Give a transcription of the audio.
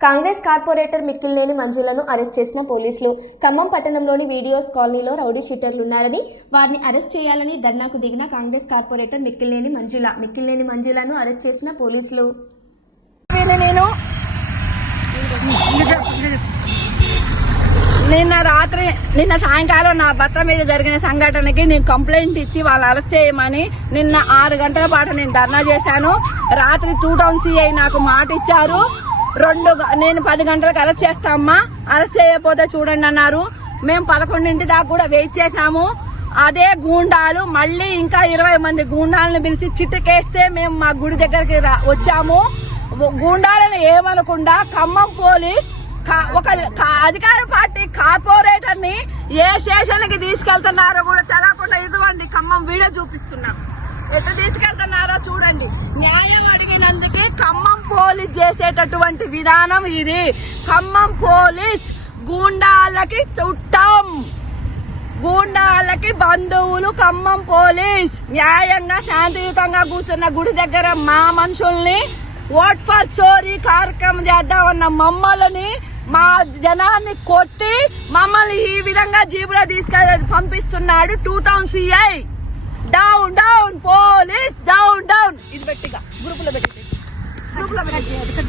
Congress corporator Mikkilineni మంజులను arrest చేసిన పోలీసులు ఖమ్మం పట్టణంలోని వీడియోస్ కాలనీలో రౌడీ షీటర్లు ఉన్నారని వారిని అరెస్ట్ చేయాలని ధర్నాకు దిగిన కాంగ్రెస్ కార్పొరేటర్ మిక్కిలినేని మంజుల మిక్కిలినేని మంజులను అరెస్ట్ చేసిన పోలీసులు. నేను నిన్న రాత్రి నిన్న సాయంకాలం నా భర్త మీద జరిగిన సంఘటనకి నేను కంప్లైంట్ ఇచ్చి వాళ్ళు అరెస్ట్ చేయమని నిన్న ఆరు గంటల పాటు నేను ధర్నా చేశాను. రాత్రి టూ టౌన్ సిఐ నాకు మాట ఇచ్చారు రెండు నేను పది గంటలకు అరెస్ట్ చేస్తామా అరెస్ట్ చేయకపోతే చూడండి అన్నారు. మేము పదకొండింటి దాకా కూడా వెయిట్ చేశాము. అదే గూండాలు మళ్ళీ ఇంకా ఇరవై మంది గూండాలను పిలిచి చిట్టుకేస్తే మేము మా గుడి దగ్గరికి రా- వచ్చాము. గూండాలను ఏమనకుండా ఖమ్మం పోలీస్ ఒక అధికార పార్టీ కార్పొరేటర్ని ఏ స్టేషన్కి తీసుకెళ్తున్నారో కూడా తెలకుండా ఇదిగోండి ఖమ్మం వీడియో చూపిస్తున్నాం. ఎట్లా తీసుకెళ్తున్నారో చూడండి. న్యాయం అడిగినందుకే ఖమ్మం పోలీస్ చేసేటటువంటి విధానం ఇది. ఖమ్మం పోలీస్ గూండాలకి చుట్టం. గూండాలకి బంధువులు ఖమ్మం పోలీస్. న్యాయంగా శాంతియుతంగా కూర్చున్న గుడి దగ్గర మా మనుషుల్ని ఓట్ ఫర్ చోరీ కార్యక్రమం చేద్దామన్న మమ్మల్ని మా జనాన్ని కొట్టి మమ్మల్ని ఈ విధంగా జీబులో తీసుకెళ్ళి పంపిస్తున్నాడు two town CI. Down down police down down. ఇది పెట్టిగా గ్రూపులో పెట్టి Ну, главное, где?